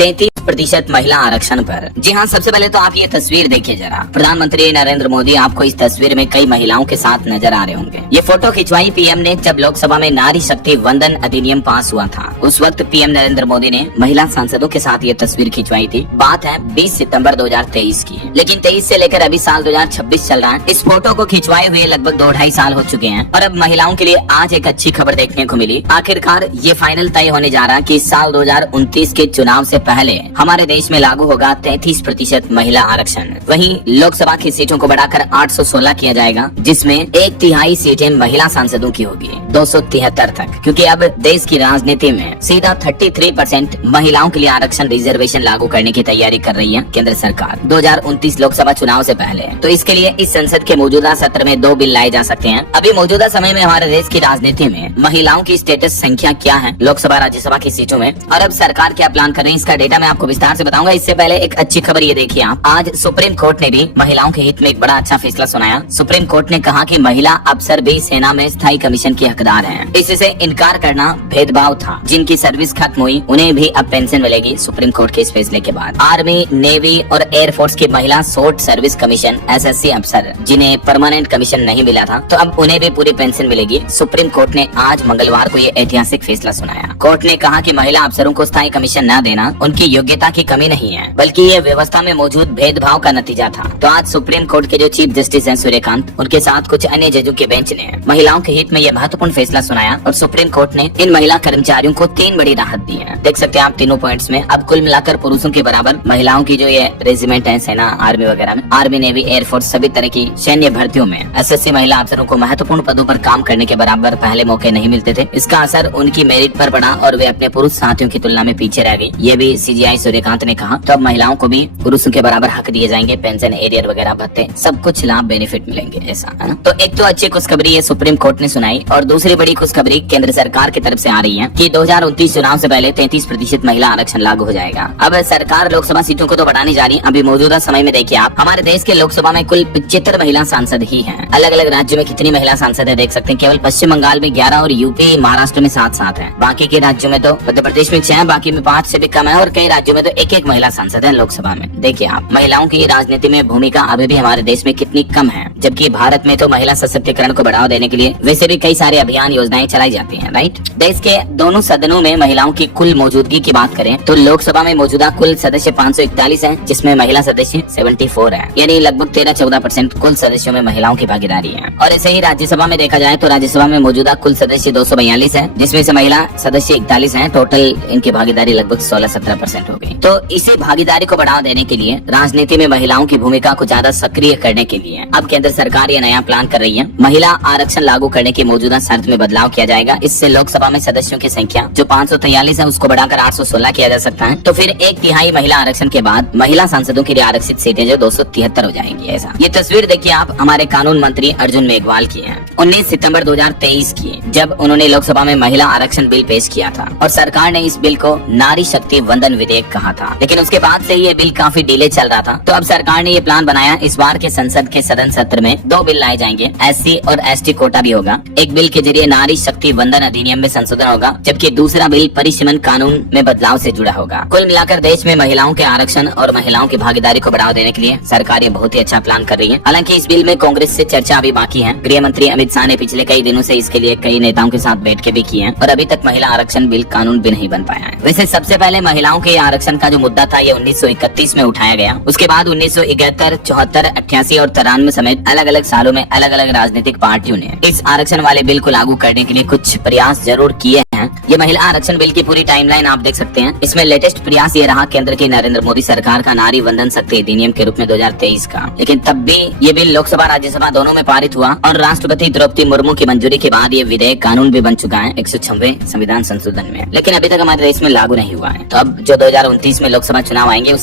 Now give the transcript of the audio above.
33% महिला आरक्षण पर। जी हाँ, सबसे पहले तो आप ये तस्वीर देखिए जरा। प्रधानमंत्री नरेंद्र मोदी आपको इस तस्वीर में कई महिलाओं के साथ नजर आ रहे होंगे। ये फोटो खिंचवाई पीएम ने जब लोकसभा में नारी शक्ति वंदन अधिनियम पास हुआ था। उस वक्त पीएम नरेंद्र मोदी ने महिला सांसदों के साथ ये तस्वीर खिंचवाई थी। बात है 20 सितंबर 2023 की, लेकिन 23 से लेकर अभी साल 2026 चल रहा है। इस फोटो को खिंचवाए हुए लगभग 2-2.5 साल हो चुके हैं और अब महिलाओं के लिए आज एक अच्छी खबर देखने को मिली। आखिरकार ये फाइनल तय होने जा रहा है कि साल 2029 के चुनाव से पहले हमारे देश में लागू होगा 33% महिला आरक्षण। वहीं लोकसभा की सीटों को बढ़ाकर 816 किया जाएगा, जिसमें 1/3 सीटें महिला सांसदों की होगी, 273 तक, क्योंकि अब देश की राजनीति में सीधा 33% महिलाओं के लिए आरक्षण रिजर्वेशन लागू करने की तैयारी कर रही है केंद्र सरकार 2029 लोकसभा चुनाव से पहले। तो इसके लिए इस संसद के मौजूदा सत्र में 2 बिल लाए जा सकते हैं। अभी मौजूदा समय में हमारे देश की राजनीति में महिलाओं की स्टेटस संख्या क्या है लोकसभा राज्यसभा की सीटों में, और अब सरकार क्या प्लान कर रही है, इसका डेटा मैं आपको विस्तार से बताऊंगा। इससे पहले एक अच्छी खबर ये देखिए आप, आज सुप्रीम कोर्ट ने भी महिलाओं के हित में एक बड़ा अच्छा फैसला सुनाया। सुप्रीम कोर्ट ने कहा कि महिला अफसर भी सेना में स्थायी कमीशन की हकदार हैं। इससे इनकार करना भेदभाव था। जिनकी सर्विस खत्म हुई उन्हें भी अब पेंशन मिलेगी सुप्रीम कोर्ट के इस फैसले के बाद। आर्मी, नेवी और एयरफोर्स की महिला शॉर्ट सर्विस कमीशन SSC अफसर जिन्हें परमानेंट कमीशन नहीं मिला था, तो अब उन्हें भी पूरी पेंशन मिलेगी। सुप्रीम कोर्ट ने आज मंगलवार को ये ऐतिहासिक फैसला सुनाया। कोर्ट ने कहा कि महिला अफसरों को स्थायी कमीशन न देना उनकी योग्यता की कमी नहीं है, बल्कि ये व्यवस्था में मौजूद भेदभाव का नतीजा था। तो आज सुप्रीम कोर्ट के जो चीफ जस्टिस हैं सूर्यकांत, उनके साथ कुछ अन्य जजों के बेंच ने महिलाओं के हित में यह महत्वपूर्ण फैसला सुनाया और सुप्रीम कोर्ट ने इन महिला कर्मचारियों को 3 बड़ी राहत दी है। देख सकते हैं आप तीनों पॉइंट्स में। अब कुल मिलाकर पुरुषों के बराबर महिलाओं की जो ये रेजिमेंट है सेना, आर्मी वगैरह में, आर्मी, नेवी, एयरफोर्स सभी तरह की सैन्य भर्तियों में SSC महिला अफसरों को महत्वपूर्ण पदों पर काम करने के बराबर पहले मौके नहीं मिलते थे। इसका असर उनकी मेरिट पर पड़ा और वे अपने पुरुष साथियों की तुलना में पीछे रह गई। ये भी CGI सूर्यकांत ने कहा। तो अब महिलाओं को भी पुरुषों के बराबर हक दिए जाएंगे, पेंशन, एरियर वगैरह, भत्ते, सब कुछ लाभ बेनिफिट मिलेंगे, ऐसा है ना। तो एक तो अच्छी खुशखबरी ये सुप्रीम कोर्ट ने सुनाई, और दूसरी बड़ी खुशखबरी केंद्र सरकार की तरफ से आ रही है कि 2029 चुनाव से पहले 33% महिला आरक्षण लागू हो जाएगा। अब सरकार लोकसभा सीटों को तो बढ़ाने जा रही है। अभी मौजूदा समय में देखिए आप, हमारे देश के लोकसभा में कुल 75 महिला सांसद ही हैं। अलग अलग राज्यों में कितनी महिला सांसद है देख सकते हैं। केवल पश्चिम बंगाल में 11 और यूपी, महाराष्ट्र में 7-7 है। बाकी के राज्यों में तो मध्य प्रदेश में 6, बाकी में 5 से भी कम है, और कई राज्यों में तो 1-1 महिला सांसद है लोकसभा में। देखिए आप, महिलाओं की राजनीति में भूमिका अभी भी हमारे देश में कितनी कम है, जबकि भारत में तो महिला सशक्तिकरण को बढ़ावा देने के लिए वैसे भी कई सारे अभियान, योजनाएं चलाई जाती हैं, राइट। देश के दोनों सदनों में महिलाओं की कुल मौजूदगी की बात करें तो लोकसभा में मौजूदा कुल सदस्य 541 हैं, जिसमें महिला सदस्य 74 है, यानी लगभग 13-14% कुल सदस्यों में महिलाओं की भागीदारी है। और ऐसे ही राज्यसभा में देखा जाए तो राज्यसभा में मौजूदा कुल सदस्य 242 है, जिसमें से महिला सदस्य 41 है। टोटल इनकी भागीदारी लगभग 16-17% हो गई। तो इसी भागीदारी को बढ़ावा देने के लिए, राजनीति में महिलाओं की भूमिका को ज्यादा सक्रिय करने के लिए अब केंद्र सरकार ये नया प्लान कर रही है। महिला आरक्षण लागू करने की मौजूदा शर्त में बदलाव किया जाएगा। इससे लोकसभा में सदस्यों की संख्या जो 543 है उसको बढ़ाकर 816 किया जा सकता है। तो फिर 1/3 महिला आरक्षण के बाद महिला सांसदों के लिए आरक्षित सीटें जो 273 हो जाएंगी। ऐसा ये तस्वीर देखिए आप, हमारे कानून मंत्री अर्जुन मेघवाल की है 19 सितंबर 2023 की, जब उन्होंने लोकसभा में महिला आरक्षण बिल पेश किया था और सरकार ने इस बिल को नारी शक्ति वंदन विधेयक कहा था। लेकिन उसके बाद से ये बिल काफी डिले चल रहा था। तो अब सरकार ने ये प्लान बनाया, इस बार के संसद के सदन सत्र में 2 बिल लाए जाएंगे। SC और ST कोटा भी होगा। एक बिल के जरिए नारी शक्ति वंदन अधिनियम में संशोधन होगा, जबकि दूसरा बिल परिसीमन कानून में बदलाव से जुड़ा होगा। कुल मिलाकर देश में महिलाओं के आरक्षण और महिलाओं की भागीदारी को बढ़ावा देने के लिए सरकार ये बहुत ही अच्छा प्लान कर रही है। हालांकि इस बिल में कांग्रेस से चर्चा अभी बाकी है। गृह मंत्री अमित शाह ने पिछले कई दिनों से इसके लिए कई नेताओं के साथ बैठ के भी किए हैं, और अभी तक महिला आरक्षण बिल कानून भी नहीं बन पाया है। वैसे सबसे पहले महिलाओं के आरक्षण का जो मुद्दा था ये 1931 में उठाया गया। उसके बाद 1971, 74, 88 और 93 समेत अलग अलग सालों में अलग अलग राजनीतिक पार्टियों ने इस आरक्षण वाले बिल को लागू करने के लिए कुछ प्रयास जरूर किए हैं। ये महिला आरक्षण बिल की पूरी टाइमलाइन आप देख सकते हैं। इसमें लेटेस्ट प्रयास ये रहा केंद्र की नरेंद्र मोदी सरकार का नारी वंदन शक्ति अधिनियम के रूप में 2023 का। लेकिन तब भी ये बिल लोकसभा राज्यसभा दोनों में पारित हुआ और राष्ट्रपति द्रौपदी मुर्मू की मंजूरी के बाद ये विधेयक कानून भी बन चुका है 196वें संविधान संशोधन में। लेकिन अभी तक हमारे देश में लागू नहीं हुआ है। तो अब जो 2029 में लोकसभा चुनाव आएंगे